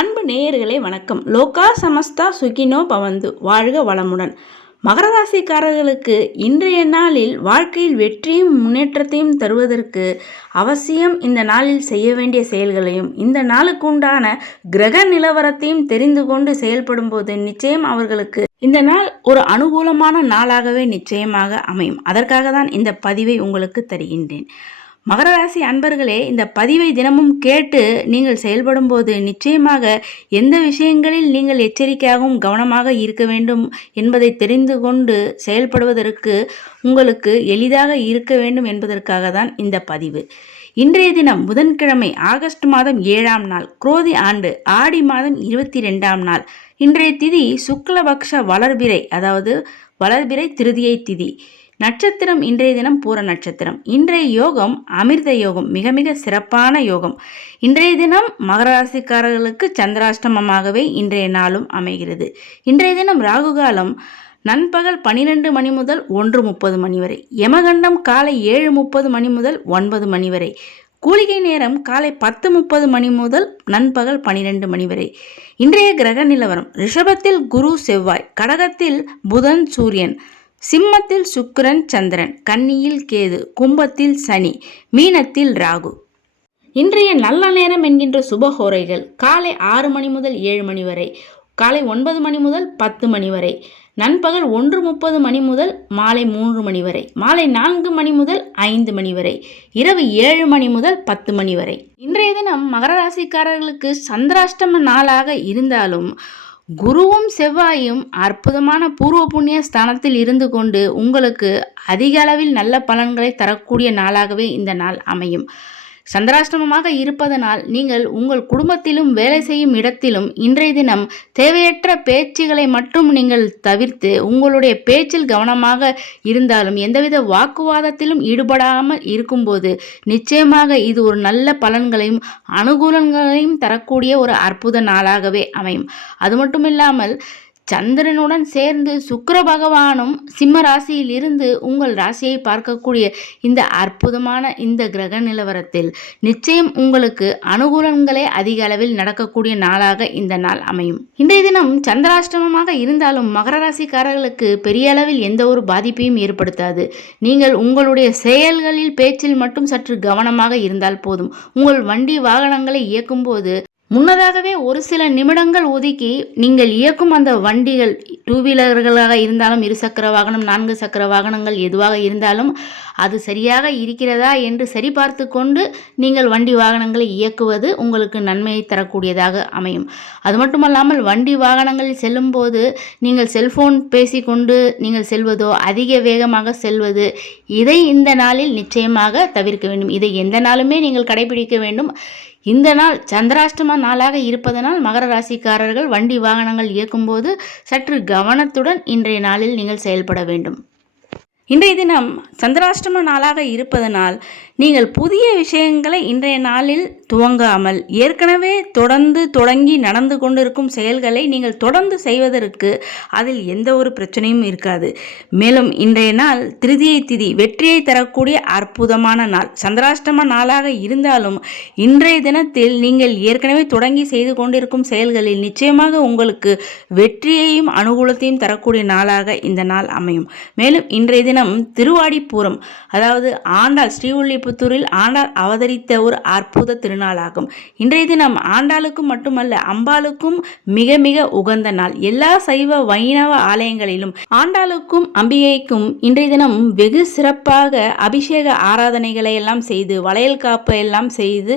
அன்பு நேயர்களே வணக்கம். லோகா சமஸ்தா சுகினோ பவந்து, வாழ்க வளமுடன். மகர ராசிக்காரர்களுக்கு இன்றைய நாளில் வாழ்க்கையில் வெற்றியும் முன்னேற்றத்தையும் தருவதற்கு அவசியம் இந்த நாளில் செய்ய வேண்டிய செயல்களையும் இந்த நாளுக்கு உண்டான கிரக நிலவரத்தையும் தெரிந்து கொண்டு செயல்படும் போது நிச்சயம் அவர்களுக்கு இந்த நாள் ஒரு அனுகூலமான நாளாகவே நிச்சயமாக அமையும். அதற்காக தான் இந்த பதிவை உங்களுக்கு தருகின்றேன். மகர ராசி அன்பர்களே, இந்த பதிவை தினமும் கேட்டு நீங்கள் செயல்படும் போது நிச்சயமாக எந்த விஷயங்களில் நீங்கள் எச்சரிக்கையாகவும் கவனமாக இருக்க வேண்டும் என்பதை தெரிந்து கொண்டு செயல்படுவதற்கு உங்களுக்கு எளிதாக இருக்க வேண்டும் என்பதற்காக தான் இந்த பதிவு. இன்றைய தினம் புதன்கிழமை, ஆகஸ்ட் மாதம் 7ஆம் நாள், குரோதி ஆண்டு ஆடி மாதம் 22ஆம் நாள். இன்றைய திதி சுக்லபக்ஷ வளர்பிறை, அதாவது வளர்பிறை திருதியை திதி. நட்சத்திரம் இன்றைய தினம் பூர நட்சத்திரம். இன்றைய யோகம் அமிர்த யோகம், மிக மிக சிறப்பான யோகம். இன்றைய தினம் மகர ராசிக்காரர்களுக்கு சந்திராஷ்டமமாகவே இன்றைய நாளும் அமைகிறது. இன்றைய தினம் ராகுகாலம் நண்பகல் 12 மணி முதல் 1:30 மணி வரை, யமகண்டம் காலை 7:30 மணி முதல் 9 மணி வரை, கூலிகை நேரம் காலை 10:30 மணி முதல் நண்பகல் 12 மணி வரை. இன்றைய கிரக நிலவரம்: ரிஷபத்தில் குரு செவ்வாய், கடகத்தில் புதன் சூரியன், சிம்மத்தில் சுக்கிரன் சந்திரன், கன்னியில் கேது, கும்பத்தில் சனி, மீனத்தில் ராகு. இன்றைய நல்ல நேரம் என்கின்ற சுபஹோரைகள் காலை 6 மணி முதல் 7 மணி வரை, காலை 9 மணி முதல் 10 மணி வரை, நண்பகல் 1:30 மணி முதல் மாலை 3 மணி வரை, மாலை 4 மணி முதல் 5 மணி வரை, இரவு 7 மணி முதல் 10 மணி வரை. இன்றைய தினம் மகர ராசிக்காரர்களுக்கு சந்திராஷ்டம நாளாக இருந்தாலும் குருவும் செவ்வாயும் அற்புதமான பூர்வ புண்ணிய ஸ்தானத்தில் இருந்து கொண்டு உங்களுக்கு அதிக அளவில் நல்ல பலன்களை தரக்கூடிய நாளாகவே இந்த நாள் அமையும். சந்திராஷ்டமமாக இருப்பதனால் நீங்கள் உங்கள் குடும்பத்திலும் வேலை செய்யும் இடத்திலும் இன்றைய தினம் தேவையற்ற பேச்சுகளை மட்டும் நீங்கள் தவிர்த்து உங்களுடைய பேச்சில் கவனமாக இருந்தாலும் எந்தவித வாக்குவாதத்திலும் ஈடுபடாமல் இருக்கும்போது நிச்சயமாக இது ஒரு நல்ல பலன்களையும் அனுகூலங்களையும் தரக்கூடிய ஒரு அற்புத நாளாகவே அமையும். அது மட்டும் இல்லாமல் சந்திரனுடன் சேர்ந்து சுக்கிர பகவானும் சிம்ம ராசியில் இருந்து உங்கள் ராசியை பார்க்கக்கூடிய இந்த அற்புதமான இந்த கிரக நிலவரத்தில் நிச்சயம் உங்களுக்கு அனுகூலங்களே அதிக அளவில் நடக்கக்கூடிய நாளாக இந்த நாள் அமையும். இன்றைய தினம் சந்திராஷ்டமமாக இருந்தாலும் மகர ராசிக்காரர்களுக்கு பெரிய அளவில் எந்த ஒரு பாதிப்பையும் ஏற்படுத்தாது. நீங்கள் உங்களுடைய செயல்களில் பேச்சில் மட்டும் சற்று கவனமாக இருந்தால் போதும். உங்கள் வண்டி வாகனங்களை இயக்கும் போது முன்னதாகவே ஒரு சில நிமிடங்கள் ஒதுக்கி நீங்கள் இயக்கும் அந்த வண்டிகள், டூ வீலர்களாக இருந்தாலும், இருசக்கர வாகனம், 4 சக்கர வாகனங்கள் எதுவாக இருந்தாலும் அது சரியாக இருக்கிறதா என்று சரிபார்த்து கொண்டு நீங்கள் வண்டி வாகனங்களை இயக்குவது உங்களுக்கு நன்மையை தரக்கூடியதாக அமையும். அது மட்டுமல்லாமல் வண்டி வாகனங்களில் செல்லும் போது நீங்கள் செல்போன் பேசிக்கொண்டு நீங்கள் செல்வதோ, அதிக வேகமாக செல்வது, இதை இந்த நாளில் நிச்சயமாக தவிர்க்க வேண்டும். இதை எந்த நாளுமே நீங்கள் கடைபிடிக்க வேண்டும். இந்த நாள் சந்திராஷ்டம நாளாக இருப்பதனால் மகர ராசிக்காரர்கள் வண்டி வாகனங்கள் இயக்கும்போது சற்று கவனத்துடன் இன்றைய நாளில் நீங்கள் செயல்பட வேண்டும். இன்றைய தினம் சந்திராஷ்டம நாளாக இருப்பதனால் நீங்கள் புதிய விஷயங்களை இன்றைய நாளில் துவங்காமல் ஏற்கனவே தொடங்கி நடந்து கொண்டிருக்கும் செயல்களை நீங்கள் தொடர்ந்து செய்வதற்கு அதில் எந்த ஒரு பிரச்சனையும் இருக்காது. மேலும் இன்றைய நாள் திருதியை திதி, வெற்றியை தரக்கூடிய அற்புதமான நாள். சந்திராஷ்டம நாளாக இருந்தாலும் இன்றைய தினத்தில் நீங்கள் ஏற்கனவே தொடங்கி செய்து கொண்டிருக்கும் செயல்களில் நிச்சயமாக உங்களுக்கு வெற்றியையும் அனுகூலத்தையும் தரக்கூடிய நாளாக இந்த நாள் அமையும். மேலும் இன்றைய தினம் திருவாடிப்பூரம், அதாவது ஆண்டாள், ஸ்ரீவில்லிபுத்தூரில் ஆண்டாள் அவதரித்த ஒரு அற்புத திருநாளாகும். இன்றைய தினம் ஆண்டாளுக்கும் மட்டுமல்ல அம்பாளுக்கும் மிக மிக உகந்த நாள். எல்லா சைவ வைணவ ஆலயங்களிலும் ஆண்டாளுக்கும் அம்பிகைக்கும் இன்றைய தினம் வெகு சிறப்பாக அபிஷேக ஆராதனைகளை எல்லாம் செய்து, வளையல் காப்பு எல்லாம் செய்து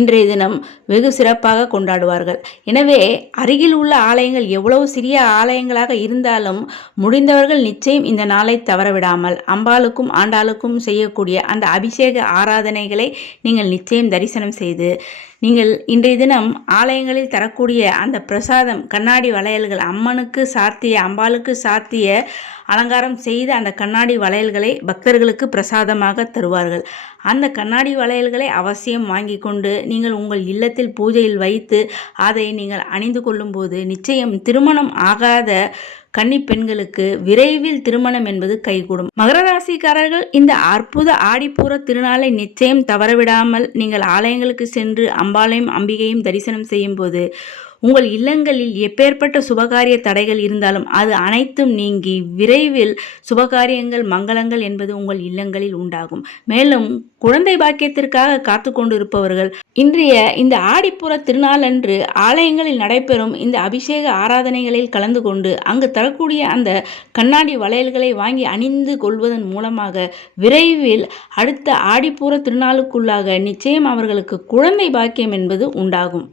இன்றைய தினம் வெகு சிறப்பாக கொண்டாடுவார்கள். எனவே அருகில் உள்ள ஆலயங்கள் எவ்வளவு சிறிய ஆலயங்களாக இருந்தாலும் முடிந்தவர்கள் நிச்சயம் இந்த நாளை தவறவிடாமல் அம்பாளுக்கும் ஆண்டாளுக்கும் செய்யக்கூடிய அந்த அபிஷேக ஆராதனைகளை நீங்கள் நிச்சயம் தரிசனம் செய்து நீங்கள் இன்றைய தினம் ஆலயங்களில் தரக்கூடிய அந்த பிரசாதம், கண்ணாடி வளையல்கள், அம்மனுக்கு சாத்திய, அம்பாளுக்கு சாத்திய அலங்காரம் செய்து அந்த கண்ணாடி வளையல்களை பக்தர்களுக்கு பிரசாதமாக தருவார்கள். அந்த கண்ணாடி வளையல்களை அவசியம் வாங்கி கொண்டு நீங்கள் உங்கள் இல்லத்தில் பூஜையில் வைத்து அதை நீங்கள் அணிந்து கொள்ளும்போது நிச்சயம் திருமணம் ஆகாத கன்னி பெண்களுக்கு விரைவில் திருமணம் என்பது கைகூடும். மகர ராசிக்காரர்கள் இந்த அற்புத ஆடிப்பூர திருநாளை நிச்சயம் தவறவிடாமல் நீங்கள் ஆலயங்களுக்கு சென்று அம்பாளையும் அம்பிகையும் தரிசனம் செய்யும் போது உங்கள் இல்லங்களில் எப்பேற்பட்ட சுபகாரிய தடைகள் இருந்தாலும் அது அனைத்தும் நீங்கி விரைவில் சுபகாரியங்கள் மங்களங்கள் என்பது உங்கள் இல்லங்களில் உண்டாகும். மேலும் குழந்தை பாக்கியத்திற்காக காத்து கொண்டிருப்பவர்கள் இன்றைய இந்த ஆடிப்புற திருநாளன்று ஆலயங்களில் நடைபெறும் இந்த அபிஷேக ஆராதனைகளில் கலந்து கொண்டு அங்கு தரக்கூடிய அந்த கண்ணாடி வளையல்களை வாங்கி அணிந்து கொள்வதன் மூலமாக விரைவில் அடுத்த ஆடிப்பூர திருநாளுக்குள்ளாக நிச்சயம் அவர்களுக்கு குழந்தை பாக்கியம் என்பது உண்டாகும்.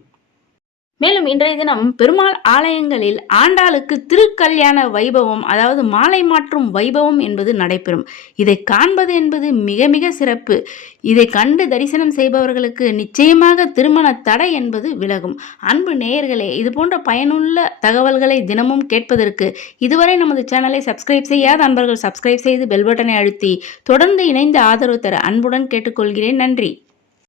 மேலும் இன்றைய தினம் பெருமாள் ஆலயங்களில் ஆண்டாளுக்கு திருக்கல்யாண வைபவம், அதாவது மாலை மாற்றும் வைபவம் என்பது நடைபெறும். இதை காண்பது என்பது மிக மிக சிறப்பு. இதை கண்டு தரிசனம் செய்பவர்களுக்கு நிச்சயமாக திருமண தடை என்பது விலகும். அன்பு நேயர்களே, இது போன்ற பயனுள்ள தகவல்களை தினமும் கேட்பதற்கு இதுவரை நமது சேனலை சப்ஸ்கிரைப் செய்யாத அன்பர்கள் சப்ஸ்கிரைப் செய்து பெல் பட்டனை அழுத்தி தொடர்ந்து இணைந்து ஆதரவு தர அன்புடன் கேட்டுக்கொள்கிறேன். நன்றி.